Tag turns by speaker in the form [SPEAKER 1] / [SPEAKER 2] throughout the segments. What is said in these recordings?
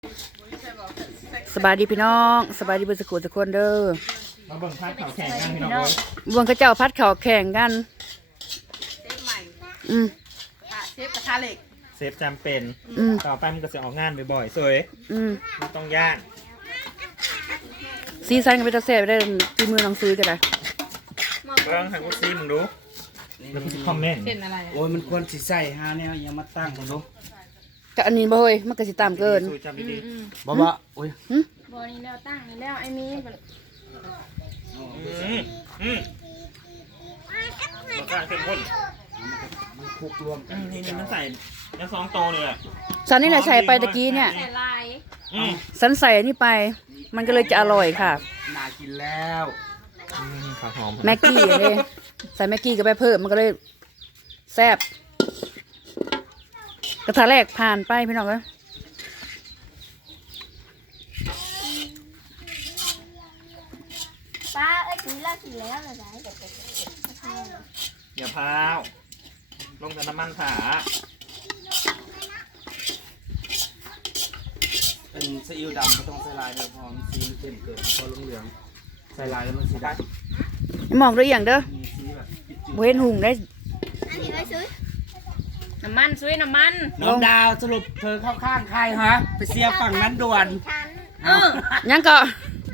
[SPEAKER 1] สบายดีพี่น้องสบายดีเพื่อนสกุลทุกคนเด้อ
[SPEAKER 2] มาเบิ่งพัดเขาแข่งกันพี่น้อง
[SPEAKER 1] เบิ่งเขาเจ้าพัดเขาแข่งกัน
[SPEAKER 3] เซฟใหม่ เซฟกระทะเหล็ก
[SPEAKER 2] เซฟจำเป็นต่อไปมันก็จะออกงานบ่อยๆสวยมันต้องย่าง
[SPEAKER 1] ซีซันก็ไปตะแซ่ไปได้ที่มือน้องซื้อก็ได้
[SPEAKER 2] เบิ่งให้กูซีมึงดูแล้วกูจะคอมเมนต์
[SPEAKER 3] เป็นอะไร
[SPEAKER 4] โอ้ยมันควรสิใส่ฮะแนวอย่ามาตั้งกันดู
[SPEAKER 1] ก็อันนี้บ่เฮ้ยมันก็สิตามเกิน
[SPEAKER 2] จำดี
[SPEAKER 4] บ่บ่โอ้ย
[SPEAKER 3] บอนี่แล้วตั้งนี่แล้วไอ้มีมัน
[SPEAKER 2] รสชาติเข้มข้น
[SPEAKER 4] มันคลุกรวมกัน
[SPEAKER 2] นี่มันใส่ยังสองโตเลยอ่ะ
[SPEAKER 1] สันนี่แหละใส่ไปตะกี้เนี่ย
[SPEAKER 3] ใส่ลาย
[SPEAKER 1] สันใส่อันนี้ไป มันก็เลยจะอร่อยค่ะ
[SPEAKER 4] น่ากินแล้ว
[SPEAKER 2] ข้าวหอม
[SPEAKER 1] แม็กกี้เลยใส่แม็กกี้ก็ไปเพิ่มมันก็เลยแซ่บกระทะแรกผ่านไปพี่น้องเอ้ย
[SPEAKER 5] ป้าเอ้ยสีละสีแล้วเหรอจ๊ะ
[SPEAKER 2] อย่าพาวลงแต่น้ำมันผา
[SPEAKER 4] เป็นซีอิ๊วดำก็ต้องใส่ลายเลยหอมสีมันเข้มเกินพอเหลืองๆใส่ลายแล้วมันสีได้
[SPEAKER 1] มองด้วยอย่างเด้อ
[SPEAKER 4] มีสีแบบจิ๊บ
[SPEAKER 1] บ่เห็นหุงได้
[SPEAKER 5] อันนี้ไม่ซื้อ
[SPEAKER 3] น้ำมันซุยน้ำมัน
[SPEAKER 4] ๆน้องดาวสรุปเธอเข้าข้างใครฮะไปเสียฝั่งนั้นด่วน
[SPEAKER 5] ฉัน
[SPEAKER 1] ยังก็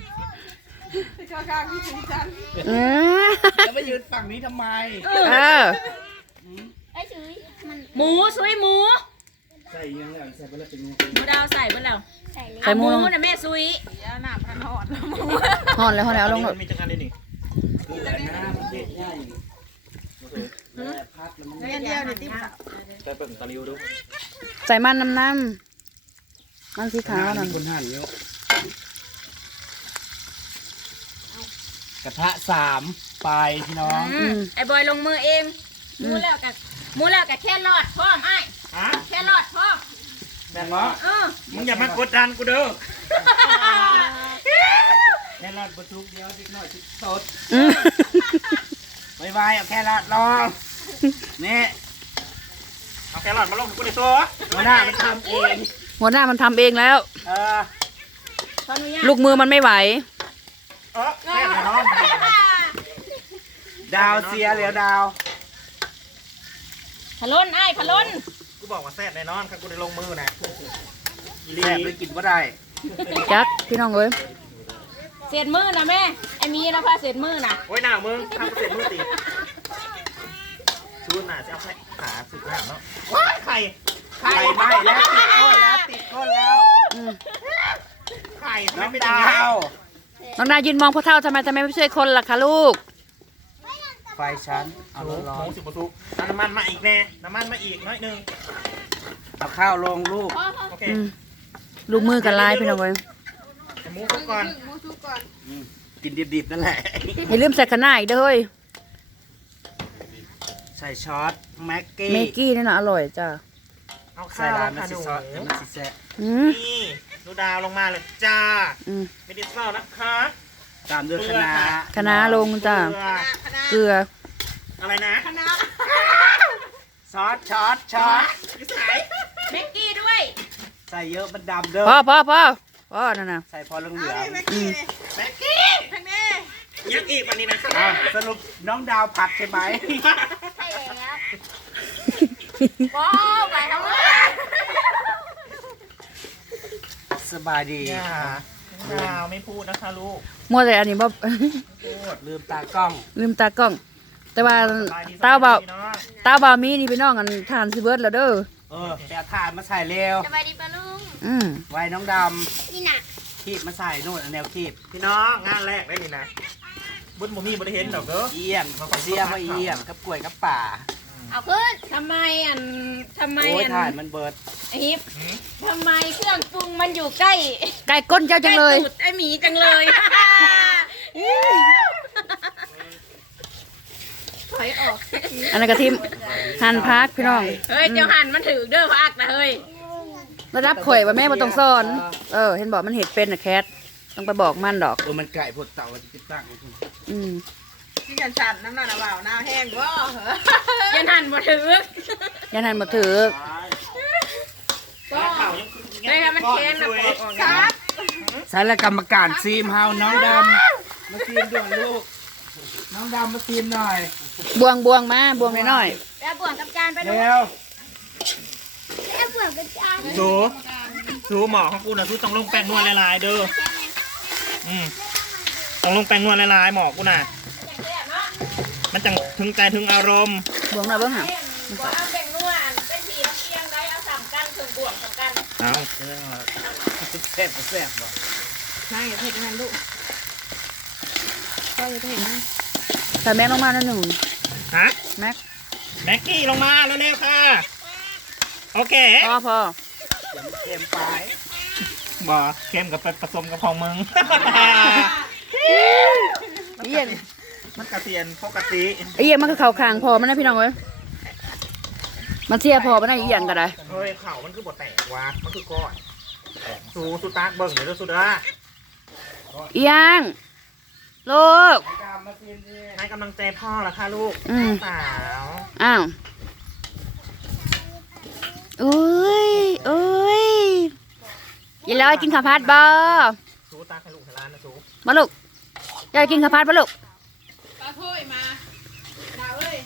[SPEAKER 3] ข้างที่ถึงฉัน
[SPEAKER 4] แล้วไปยืนฝั่งนี้ทำไม
[SPEAKER 1] เออ
[SPEAKER 5] ไอ้ซื้อมัน
[SPEAKER 3] หมูซุยหมู
[SPEAKER 4] ใส่ยังไงใส่ไปแล้วเป็นยัง
[SPEAKER 3] หมูดาวใส่ไปแล้ว
[SPEAKER 5] ใส่เลย
[SPEAKER 1] ใส่หมูลง
[SPEAKER 3] น่ะแม่ซุยย่าหน้าพันหอดหมู
[SPEAKER 1] ห่อนแล้วห่อนแล้วเอาลงหม
[SPEAKER 2] มั
[SPEAKER 1] ด
[SPEAKER 2] นมีจังอันนี้นี่
[SPEAKER 4] นี่แหละนะมันเด็ดง่ายแต่พัดแล้วมัน
[SPEAKER 3] เดียวในติ๊บ
[SPEAKER 2] แต่เบิ่งตะลิวดู
[SPEAKER 1] ใส่มันน้ำมันสีขาวนั่น
[SPEAKER 4] คนหั่นเยอะกระทะ3ไปพี่น้อง
[SPEAKER 3] ไอ้บอยลงมือเองหมูแล้วกับแค่รอดพร้อมไอ้
[SPEAKER 2] ฮะ
[SPEAKER 3] แค่รอดพร้อม
[SPEAKER 4] แม่นบ่
[SPEAKER 2] มึงอย่ามากดดันกูเด้อ
[SPEAKER 4] แค่รอดประทุกเดียวนิดหน่อยสด
[SPEAKER 1] อืม
[SPEAKER 4] ไม่ไหวเอาแค่รอดรอนี่
[SPEAKER 2] เอาแครอทมาลงกูในตัว
[SPEAKER 4] หัวหน้ามันทำเอง
[SPEAKER 1] หัวหน้ามันทำเองแล้ว
[SPEAKER 4] เออ
[SPEAKER 3] ขออนุญาต
[SPEAKER 1] ลูกมือมันไม่ไหว
[SPEAKER 2] แม่น้อง
[SPEAKER 4] ดาวเสียเหลียวดาว
[SPEAKER 3] ขล้นไอ้ขล้น
[SPEAKER 2] กูบอกว่าแซ่บแน่นอนครับกูได้ลงมือนะอีลี
[SPEAKER 4] แซ่บเลยกินว่าได้
[SPEAKER 1] จักพี่น้องเอ้ย
[SPEAKER 3] เศษมือนะแม่ไอ้มีนะพาเศษมือนะ
[SPEAKER 2] โอ้ยหนาวมึงทำเสร็จมือตีชูหนาจะเอาขาสึกหน้าเนาะว้ายไข่
[SPEAKER 4] ไข่ไหม้แล้วติดก้นแล้ว
[SPEAKER 2] ไข่ทำไม
[SPEAKER 4] น้อง
[SPEAKER 2] เป็นอย่าง
[SPEAKER 4] ดา
[SPEAKER 2] นี้
[SPEAKER 4] ว
[SPEAKER 1] น้องนายยืนมองพ่อเท่าทำไมไม่ช่วยคนล่ะคะลูก
[SPEAKER 4] ไฟชั้นเอา
[SPEAKER 2] ห
[SPEAKER 4] ร้อน
[SPEAKER 2] มูสิบประตูน้ำมันมาอีกแน่น้ำมันมาอีกน้อยหนึง
[SPEAKER 4] ๆเอาข้าวลงลูก
[SPEAKER 2] โอเค
[SPEAKER 1] ลูกมือกันลายพี่น้องเอ้ย
[SPEAKER 2] หมูทุกก่อน
[SPEAKER 4] กินดิบๆนั่นแหละ
[SPEAKER 1] อย่าลืมใส่ขนาอีกเด้อเฮ้ย
[SPEAKER 4] ใส่ช็อตแม็กกี้
[SPEAKER 1] เมกี้นี่นะอร่อยจ้ะ
[SPEAKER 2] เอา
[SPEAKER 4] ใส่
[SPEAKER 2] ข้าว
[SPEAKER 4] ร้าน
[SPEAKER 2] ค่ะ
[SPEAKER 4] มัน
[SPEAKER 2] ห
[SPEAKER 4] สิ
[SPEAKER 2] นู
[SPEAKER 4] ซอสแต่มันสิแซ่บ
[SPEAKER 1] อืม
[SPEAKER 2] นี่ดูดาวลงมาเลยจ้า
[SPEAKER 1] อืม
[SPEAKER 2] ไม่ได้เศร้านะคะ
[SPEAKER 4] ตามด้วยคะน้า
[SPEAKER 1] คะน้าลงจ้ะ
[SPEAKER 2] เกลือ
[SPEAKER 1] เกลือ
[SPEAKER 2] อะไรนะ
[SPEAKER 4] ซอสช็อตช็อต
[SPEAKER 2] นิสัย
[SPEAKER 3] เบกกี้ด้วย
[SPEAKER 4] ใส่เยอะมันดำเด้อ
[SPEAKER 1] พ่อนั่นน่ะ
[SPEAKER 4] ใส่พอเหลือง
[SPEAKER 2] แม็กกี้ยังอีกวันนี้นะ
[SPEAKER 4] ๆอ่ะสรุปน้องดาวผัดใช่ไหม
[SPEAKER 5] ใช่แล้วว้าไปทั้งหมด
[SPEAKER 4] สบายดี
[SPEAKER 2] อย่าดาวไม่พูดนะคะลูก
[SPEAKER 1] มัวแต่อันนี้บ่
[SPEAKER 4] ลืมตากล้อง
[SPEAKER 1] ลืมตากล้อง แต่ว่า
[SPEAKER 2] สบยดี
[SPEAKER 1] ตาเบา
[SPEAKER 2] สยดีเนาะ
[SPEAKER 1] ตาเบามีนี่พี่น้องกันทานซิเบิร์ดแล้วเด้อ
[SPEAKER 4] แปะถ่านมาใส่เร็ว
[SPEAKER 5] สบายดีปะลุง
[SPEAKER 1] อืม
[SPEAKER 4] ไว้น้องด
[SPEAKER 5] นี่หนัก
[SPEAKER 4] ำคีบมาใส่นู่นอันแนวคีบ
[SPEAKER 2] พี่น้องงานแรกได้นี่นะบุญบ่มีบ่ได้เห็นดอกเด้อ
[SPEAKER 4] เอี้ยงเสียมาเอี้ยงกับกล้วยกับป่า
[SPEAKER 5] เอาขึ้น
[SPEAKER 3] ทำไมทำไม
[SPEAKER 4] โอ้ยถ่านมันเบิด
[SPEAKER 3] ไอ้ฮิปทำไมเครื่องปรุงมันอยู่ใกล้
[SPEAKER 1] ไก่ก้นเจ้าจังเลย
[SPEAKER 3] ใกตูดไอ้หมีจังเลย ถอยออก
[SPEAKER 1] อันนั้นกระทิมหั่นพักพี่น้อง
[SPEAKER 3] เฮ้ยเจ้าหันมันถือเด้อพักนะเฮ้ย
[SPEAKER 1] ระดับข่อยว่าแม่บ่ต้องสอน เห็นบอกมันเห็ดเป็นน่ะแคทต้องไปบอกมันดอก
[SPEAKER 4] มันไก่พดเต่ามันจะตั้ง
[SPEAKER 1] อืม
[SPEAKER 3] ที่กันสั่นน้ำหนักเบาหน้าแห้งก็ยันหันบ่ถือ
[SPEAKER 1] ยันหันมาถือ
[SPEAKER 2] ข่าวยัง
[SPEAKER 3] เฮ้ยมันเค็มนะปอกออกครับ
[SPEAKER 4] สารกรรมการซีมเฮาน้องดำมาซีมด่วนลูกน้องดำมาซีมหน่อย
[SPEAKER 1] บวงมาบวงน้อย
[SPEAKER 5] แล้วบ่วงกับจานไปดู
[SPEAKER 4] เร็ว
[SPEAKER 5] แล้วบ่วงกับจาน
[SPEAKER 2] สูหมอของกูนะสูต้องลงแป้งนวดละลายเด้อต้องลงแป้งนวดละลายหมอกูน่ะมันจังถึงใจถึงอารมณ์
[SPEAKER 1] ๆบวงหน่อยเบิ่งหา
[SPEAKER 3] บ่เอาแบ่งนวลเป็นสีน้ำเชียงได้เอาสามกันถึงบวกสามกัน
[SPEAKER 2] เอา
[SPEAKER 4] แซ่บแซ่บบ่
[SPEAKER 3] ใช่อย่าเผ็ดนั่นลูกก็อย่าเผ็ดนั่น
[SPEAKER 1] ใส่แม็กลงมาหนึ่ง
[SPEAKER 2] ฮะ
[SPEAKER 1] แม็ก
[SPEAKER 2] แม็กกี้ลงมาเร็วๆค่ะโอเค
[SPEAKER 1] พอ
[SPEAKER 4] เค็มไป
[SPEAKER 2] บ่เข้มกับไปผสมกับของมึง
[SPEAKER 1] เอียง
[SPEAKER 2] มันกระเทียนปกติ
[SPEAKER 1] เอียงมันก็เข่าคางพอมันนะพี่น้องเว้ยมันเสียพอมันได้อีหยังก็ได้
[SPEAKER 2] เฮ้ยเข่ามันคือบดแตกว่ะมันคือก้อนสูตากเบิ่งเดี๋ยวสุดละ
[SPEAKER 1] อีหยังลูก
[SPEAKER 4] ดำมาซีมดิ
[SPEAKER 2] ให้กำลังใจพ่อละค่ะลูกสาว
[SPEAKER 1] อ้าวอุ้ยอย่าเลยกินข้าวผัดบ่
[SPEAKER 2] สูตาให้ลูกให้ร้านนะสู
[SPEAKER 1] มาลูกยายกินข้าวผัดบ่ลูก
[SPEAKER 3] ปลาถ้วยมาดาวเอ้ย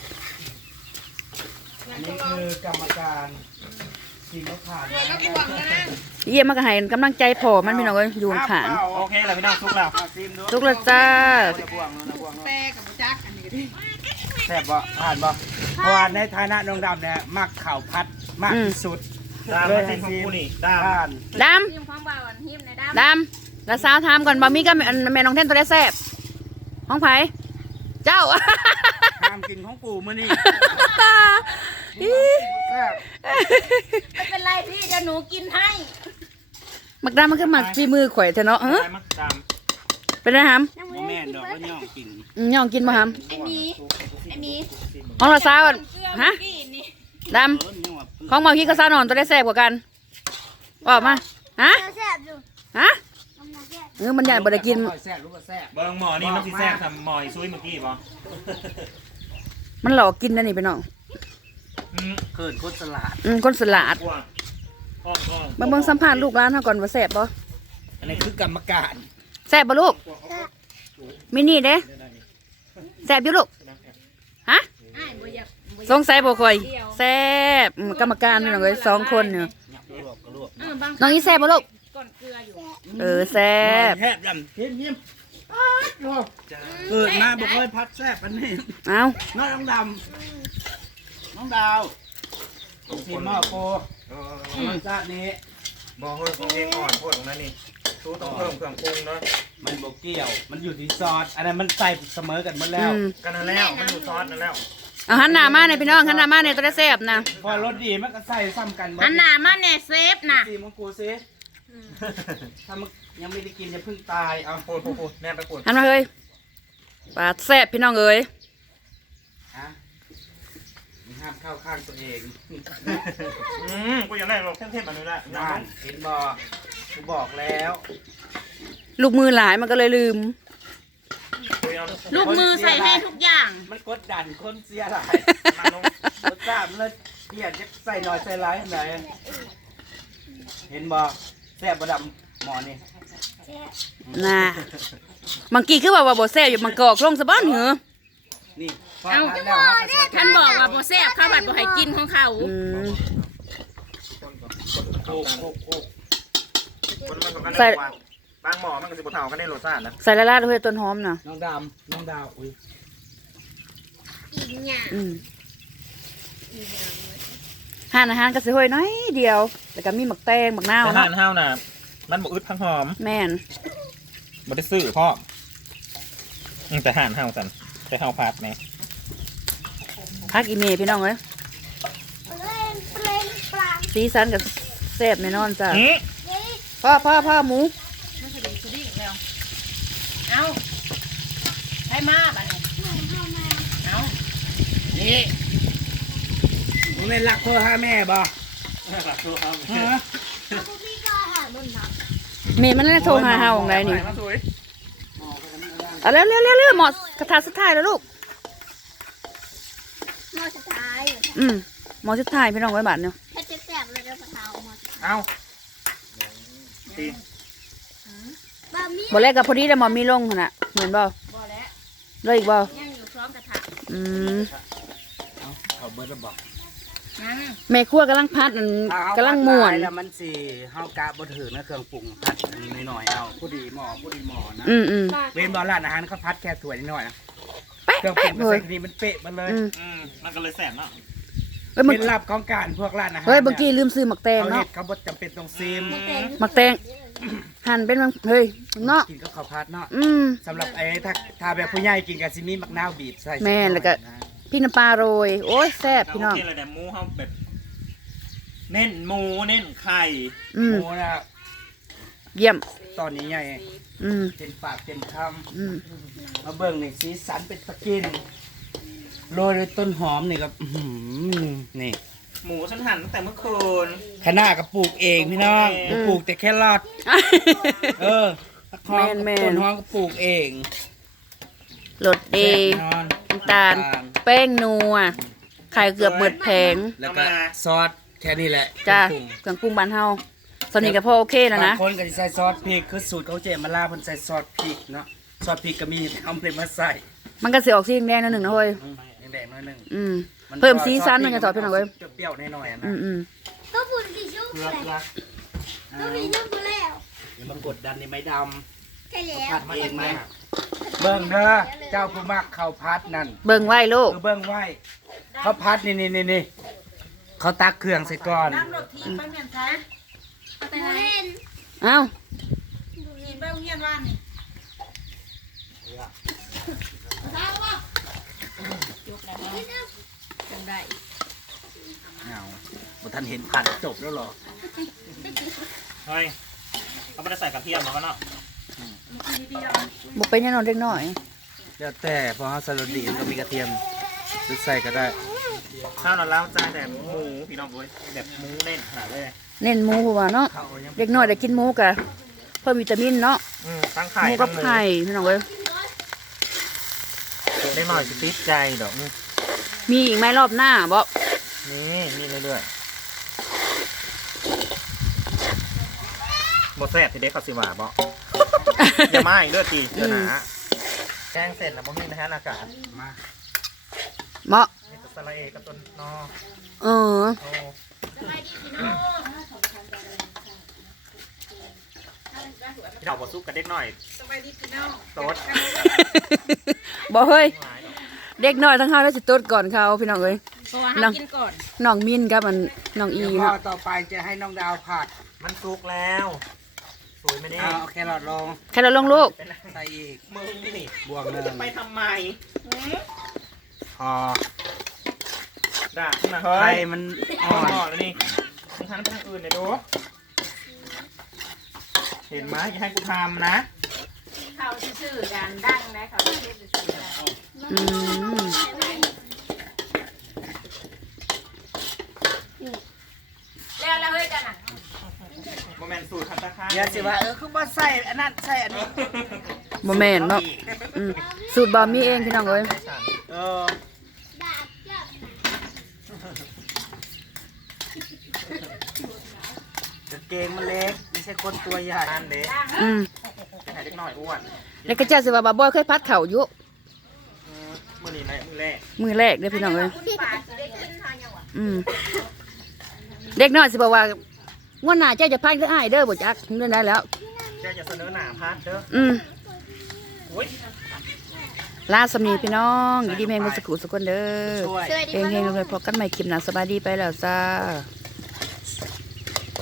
[SPEAKER 4] อันนี้คือกรรมการซีมมะขาม
[SPEAKER 3] แล้วก็บวกนะ
[SPEAKER 1] เยี่ยมมันก็ให้กำลังใจพอมันพี่น้องเอ้ยอยู่ข้าง
[SPEAKER 2] โอเคเลยพี่น้องซุกแล้ว
[SPEAKER 4] ซีมดู
[SPEAKER 1] ๆลูกละจ้า
[SPEAKER 4] บวงนะบวง
[SPEAKER 3] แต่กับจักอันนี้ก็ดี
[SPEAKER 4] แซ่บบ่ผ่านบ่เพราะว่าในฐานะน้องดำเนี่ยมักข่าวพัดมากที่สุด
[SPEAKER 2] ตามมาซิของกูนี่ตาม
[SPEAKER 4] ผ่าน
[SPEAKER 1] ด
[SPEAKER 3] ทีมความบ่าวอันหิมในด้าม
[SPEAKER 1] ำแล้วสาวถามก่อนบ่มีก็แม่น้องเท่นตัวได้แซ่บห้องไผเจ้า
[SPEAKER 4] ห้ามกินของปู่มื้อนี้แซ่บ
[SPEAKER 3] ไม่เป็นไรพี่เดี๋ยวหนูกินให้
[SPEAKER 1] มักดำมันขึ้นมาฝีมือข่อยเถอะเนาะ
[SPEAKER 2] ไปมาตาม
[SPEAKER 1] เป็นไรหาม
[SPEAKER 4] บ่แม่นดอกว่าย่องกิน
[SPEAKER 1] ย่องกินบ่หาม
[SPEAKER 3] ไอ้หมี
[SPEAKER 1] ห้องละสาวอะฮะ
[SPEAKER 3] พี่นี่
[SPEAKER 1] ดำของเมาขี้ก็สาวนอนตัวได้แซ่บกว่ากันบอกมาฮะ
[SPEAKER 5] แซ่บอยู่
[SPEAKER 1] ฮะ
[SPEAKER 5] น้ำหนักแซ่บ
[SPEAKER 1] มันใหญ่บ่ได้กิน
[SPEAKER 4] แซ่บรู้ว่าแซ่บ
[SPEAKER 2] เบิ่งหมอนี่มันสิแซ่บทำหมอซุยเมื่อกี้ป่ะ
[SPEAKER 1] มันหลอกกินนะนี่พี่น้อง
[SPEAKER 4] เกินโคตรสลัด
[SPEAKER 1] คนสลัด
[SPEAKER 2] กลัวอ้อม
[SPEAKER 1] มาเบิ่งสัมภาษณ์ลูกร้านเฮาก่อนว่าแซ่บบ่
[SPEAKER 4] อันนี้คือกรรมการ
[SPEAKER 1] แซ่บบ่ลูกมินี่เด้แซ่บอยู่ลูกฮะ
[SPEAKER 3] อ้ายบ่อยาก
[SPEAKER 1] สงสัยบ่ค่อยแซ่บกรรมการนี่น้องเอ้ย2คนเนี่ย
[SPEAKER 3] บาง
[SPEAKER 1] น้องอีแซ่บบ่ลูก
[SPEAKER 3] ก่อนเกลืออยู่
[SPEAKER 1] แซ่บ
[SPEAKER 4] แทบยำยิ้มเกิดมาบอกเลยพัดแซ่บอันนี้
[SPEAKER 1] เอ้า
[SPEAKER 4] น้องดำน้องดาวซีมอโปรสชาตินี้
[SPEAKER 2] บอกเฮ้ยของเองอ่อนพวกตรงนั้นนี่ซูต้องเพิ่มเครื่องปรุงเนาะ
[SPEAKER 4] มันโบเกี่ยว มันอยู่ที่ซอส อันนั้นมันใส่เสมอกันหมดแล้ว
[SPEAKER 2] กันนั่นแล้วมันอยู่ซอสนั่นแล้ว
[SPEAKER 1] เอาหันหน้ามาเนี่ยพี่น้องหันหน้ามาเนี่ยตัวได้แซ่บนะ
[SPEAKER 4] พอรสดีมันก็ใส่ซ้ำกัน
[SPEAKER 3] อันหนามาแน่เซฟนะ
[SPEAKER 4] ซีมังกูซิถ้ามันยังไม่ได้กินอย่าเพิ่งตายเอา
[SPEAKER 2] พูดแน่ไปพูด
[SPEAKER 1] หันมาเฮ้ยปลาแซ่บพี่น้องเอ้ย
[SPEAKER 4] ฮะห้ามเข้าข้างตัวเอง
[SPEAKER 2] กูอยากได้หรอกเข้มๆแบบนี้แหละ
[SPEAKER 4] นั่นเห็นบอกกูบอกแล้ว
[SPEAKER 1] ลูกมือหลายมันก็เลยลืม
[SPEAKER 3] ลูกมือใส่ให้ทุกอย่าง
[SPEAKER 4] มันกดดันคนเสียหลายรสชาติมันเลยเปลี่ยนจะใส่หน่อยใส่หลายขนาดไหนเห็นบอกแซ่บบดำหมอนี่
[SPEAKER 1] น่ะบางกีคือว่าบ่แซ่บอยู่บางกอกลงสะบ้านเหรอ
[SPEAKER 4] นี่พ
[SPEAKER 3] เอา
[SPEAKER 4] ทนแล้วครับ
[SPEAKER 3] ท่านบอกว่าบ่แซ่บข้าวผัดบ่ให้กินของเขา
[SPEAKER 4] โอ้โหโอ้
[SPEAKER 1] ใส่
[SPEAKER 2] บางหมอมันก็สิบเท่ากันในรสชาตินะ
[SPEAKER 1] ใส่ละลายด้วยต้นหอมน่ะ
[SPEAKER 4] น้องดำน้องดาวอุ้ย
[SPEAKER 5] อีกอย่าง
[SPEAKER 1] ห่านอาหารก็สิห้อยน้อยเดียวแล้วก็มีหมักแตงหมักนาว
[SPEAKER 2] แต่ห่า
[SPEAKER 1] เนาะ
[SPEAKER 2] นเฮาน่ะมันบ่อึดทั้งหอม
[SPEAKER 1] แม่น
[SPEAKER 2] บ่ได้ซื้อพ่อแต่ห่านเฮาสั่นแต่เฮาพาดแม่
[SPEAKER 1] พักอีเมพี่น้องเอ้ย
[SPEAKER 5] เปล่งปลาง
[SPEAKER 1] สีสันก็แซ่บแน่นอนจ้ะ
[SPEAKER 5] นี่
[SPEAKER 1] พ่อหมู
[SPEAKER 3] เอาให้มาบัดนี้เอา
[SPEAKER 4] นี่มึงเล่นรักเพื่อหาแม่บ่
[SPEAKER 5] เอาพวกพี่ก็หาบนหนัง
[SPEAKER 1] เมย์มันน่าโทรหาเฮาของใดนี่เอาเร็วๆๆๆหมดกระทะสุดท้ายแล้วลูก
[SPEAKER 5] หมอสุดท้าย
[SPEAKER 1] หมอสุดท้ายพี่น้องไว้บาทเนาะ
[SPEAKER 5] แค่จะแสบเลยเดี๋ยวปะเทาหมอสุดท้าย
[SPEAKER 2] เอาตี
[SPEAKER 5] บะหมี่
[SPEAKER 1] บ่แรกกับพอดีแล้วหมอมีลงหั่นน่ะเหมือนบ่
[SPEAKER 3] บ่แล้ว
[SPEAKER 1] เลยอีกบ่
[SPEAKER 3] ยังอยู่พร้อมกระทะ
[SPEAKER 1] อืม
[SPEAKER 4] เขาเบิร์ดบอก
[SPEAKER 3] ยัง
[SPEAKER 1] แม่ครัวกำลังพัดอันกำลังม่วน
[SPEAKER 4] แล้วมันสิเฮากะบ่ถือนะเครื่องปรุงพัดอันนี้น้อยๆเอาผู้ดีหมอนะ
[SPEAKER 1] อืม
[SPEAKER 4] เว้นบ่ร้านอาหารเขาพัดแค่ถ้วยนิดหน่อยนะ
[SPEAKER 1] เป๊ะ
[SPEAKER 4] เครื่องปรุ
[SPEAKER 1] เป๊ะ
[SPEAKER 4] ง
[SPEAKER 1] เล
[SPEAKER 4] ใส่
[SPEAKER 1] ย
[SPEAKER 4] ทีนี้มันเป๊ะมันเลย
[SPEAKER 2] มันก็เลยแสบเนาะ
[SPEAKER 1] เฮ้ย
[SPEAKER 4] เป็นลับของการพวกร้านอาหาร
[SPEAKER 1] เฮ้ยเมื่อกี้ลืมซื้อหมักแตง
[SPEAKER 4] เขาเฮ็
[SPEAKER 1] เนาะ
[SPEAKER 4] ดเขาบ่จำเป็นต้องซีม
[SPEAKER 1] หมักแตงหั่นเป็นมังเฮ้ยเนาะ
[SPEAKER 4] กินก็ข้าวพัดเนาะ สำหรับถ้าแบบผู้ใหญ่กินก็สิมีมะนาวบีบใส่
[SPEAKER 1] แม่นแล้วก็พี่น้ำปลาโรยโอ้ยแซ่บพี่น้อง
[SPEAKER 2] โอเคเลยแต่หมูเขาแบบ เน้นหมูเน้นไข่
[SPEAKER 1] อื
[SPEAKER 4] ห
[SPEAKER 1] ม
[SPEAKER 4] มูนะ
[SPEAKER 1] เยี่ยม
[SPEAKER 4] ตอนนี้ใหญ่
[SPEAKER 1] อืม
[SPEAKER 4] เต็มปากเต็มค
[SPEAKER 1] อืม
[SPEAKER 4] ำมาเบิ่งนี่สีสันเป็นตะกินโรยด้วยต้นหอมนี่ก็อื้อหือนี่
[SPEAKER 2] หมูฉันหั่นตั้งแต่เมื่อคืน
[SPEAKER 4] คณะก็ปลูกเองพี่น้องปลูกแต่แค่รอดตะคอง
[SPEAKER 1] แม่น
[SPEAKER 4] ต้นหอมก็ปลูกเอง
[SPEAKER 1] รสดี
[SPEAKER 4] แซ่บแน่นอน
[SPEAKER 1] น้ำตาล แป้งนัวไข่เกือบหมดแผง
[SPEAKER 4] แล้วก็ซอสแค่นี้แหละ
[SPEAKER 1] จ้า
[SPEAKER 4] ปรุง
[SPEAKER 1] เครื่องปรุงบ้านเฮาสนิทกับพ่อโอเคแล้วนะ
[SPEAKER 4] บางคนก็จะใส่ซอสพริกคือสูตรเขาเจมาลาเพิ่นใส่ซอสพริกเนาะซอสพริกก็มีทำเลยมาใส่
[SPEAKER 1] มันก็สิออกสีแดงๆหนิดนึงนะเฮ้ย
[SPEAKER 4] แดงๆหน้อยหนึง
[SPEAKER 1] อืมเพิ่มสีสันหน่อยจะถอดไปหน่อยเว้ย
[SPEAKER 4] เปรี้ยวๆหน่อยๆอะ
[SPEAKER 1] อื
[SPEAKER 4] นะ
[SPEAKER 1] มอืม
[SPEAKER 5] ต้องปุ่นกี่ชุบ
[SPEAKER 4] เกลือ
[SPEAKER 5] เลย
[SPEAKER 4] เกลือ
[SPEAKER 5] ต้องมีน้ำมาแล้ว
[SPEAKER 4] อย่ามากดดันในไม้ด
[SPEAKER 5] ใช่แล้
[SPEAKER 4] ำ
[SPEAKER 5] ว
[SPEAKER 4] ผัดมาเองไหมเบิ่งเด้อเจ้าผู้มักข้าวพัดนั่น
[SPEAKER 1] เบิ่งไว้ลูก
[SPEAKER 4] คือเบิ่งไว้ข้าวพัดนี่เขาตักเครื่องใส่ก่อน
[SPEAKER 3] น้ำรถทีไปเมียนซะไปไหน
[SPEAKER 5] เห็น
[SPEAKER 1] เอ้า
[SPEAKER 3] ทีไปโรงเรียนว่านนี่จุกแล้วเนาะจำได้
[SPEAKER 4] เงาบ่ทันเห็นผัดจบแล้วเหรอ
[SPEAKER 2] เฮ้ยเขาไม่ได้ใส่กระเทียมมาก็เนาะ
[SPEAKER 1] บ่เป็นแน่นอนเล็กน้อย
[SPEAKER 4] แล้วแต่เพอสลัดดีมันก็มีกระเทียมหรือใส่ก็ได้
[SPEAKER 2] ข้าวเราเล่าใจแต่หมูพี่น้องเว้ยแบบหมูเน้นขนาดเลย
[SPEAKER 1] เน้นหมูเพราะว่าเนาะ
[SPEAKER 4] ข้าวยัง
[SPEAKER 1] เด็กน้อยได้กินหมูกะเพิ่มวิตามินเนาะ
[SPEAKER 2] ตั้ง
[SPEAKER 1] ห
[SPEAKER 2] ไข่
[SPEAKER 1] มูกับไข่พี่น้องเว้ย
[SPEAKER 2] ได้หน่อยสิติดใจดอก
[SPEAKER 1] มีอีกไหมรอบหน้าบ่
[SPEAKER 2] นี่เรื่อยๆบดแซ่บที่เด็กเขาสิว่าบ่ อย่ามาอีกเด้อตีเจ้าหนาแกงเสร็จแล้วบ่มีนะฮะอากาศมา
[SPEAKER 1] เหมาะ
[SPEAKER 2] นี่ตัวสละเอกับตัวนอ
[SPEAKER 1] เออ
[SPEAKER 2] โอ้พี่ดอกบดซุปกับเด็กหน่อย
[SPEAKER 3] สบายดีพี่น้อง
[SPEAKER 2] โตด
[SPEAKER 1] บ่เฮ้ย
[SPEAKER 2] หลายดอก
[SPEAKER 1] เด็กน้อยทั้งเฮาแล้วสิตดก่อนเขาพี่น้องเอ้ย
[SPEAKER 3] เพราะว่า
[SPEAKER 1] นั่
[SPEAKER 3] ห้าง กินก่อน
[SPEAKER 1] น้องมินกับมันน้องอี
[SPEAKER 4] เดี๋ยวพ่อ
[SPEAKER 1] เนาะ
[SPEAKER 4] ต่อไปจะให้น้องดาวผัด
[SPEAKER 2] มันสุกแล้วสวยไหมเนี่ย
[SPEAKER 4] เอาแครอทลง
[SPEAKER 1] แค่เราลงลูก
[SPEAKER 4] ใส่อีก
[SPEAKER 2] มึงนี่
[SPEAKER 4] บวกหนึ่ง
[SPEAKER 2] จะไปทำไม
[SPEAKER 4] พอ
[SPEAKER 2] ด่าขึ้นมาเฮ้
[SPEAKER 4] ไข่
[SPEAKER 2] ย
[SPEAKER 4] มัน
[SPEAKER 2] อ่
[SPEAKER 4] อ่อน
[SPEAKER 2] อนแล้วนี่มึงทำทางอื่นเลยดูเห็นไหมอย่าให้กูทำนะ
[SPEAKER 3] เขาชื่อการดังนะเขาชื่อชื่อการ
[SPEAKER 1] อืม
[SPEAKER 3] แล้วเฮ้ยกันอ่ะ
[SPEAKER 2] โมเมนต์สูตรคันตะไคร้
[SPEAKER 4] อย่าสิว่าคือบ่ใส่อันนั้นใส่อันนี้
[SPEAKER 1] บ่แม่นเนาะอืมสูตรบะหมี่เองพี่น้องเอ้ย
[SPEAKER 4] เออ
[SPEAKER 5] ดาบจับ
[SPEAKER 4] กางเกงมันเล็กไม่ใช่คนตัวใหญ่
[SPEAKER 2] ทานเด็ก
[SPEAKER 1] อืม
[SPEAKER 2] ให้เด็กหน่อยอ้วน
[SPEAKER 1] แล้วก็เจ้าสิว่าบาบอยเคยพัดข้าวอยู่
[SPEAKER 2] มื่อนี้นะมือแรก
[SPEAKER 1] มื้อแรกเด้อพี่น้องเอ้ย
[SPEAKER 3] ปากจะได้กินทานยังวะ
[SPEAKER 1] อืมเด็กน้อยสิบอกว่าว่าหน้าเจ้าจะพัดหรืออ้ายเด้อบ่จักเรื่องได้แล้ว
[SPEAKER 2] แกจะเสนอหนาพัดเด้อ
[SPEAKER 1] อืม
[SPEAKER 2] อุ้ย
[SPEAKER 1] ลาสำนีพี่น้องอยู่ดีแม่งบ่สักครู่สักคนเด้อ
[SPEAKER 4] ช่วย
[SPEAKER 5] สวัสดี
[SPEAKER 1] เฮ
[SPEAKER 5] ค่ะ
[SPEAKER 1] งๆเลยพอกันใหม่คลิปหน้าสบายดีไปแล้วจ้า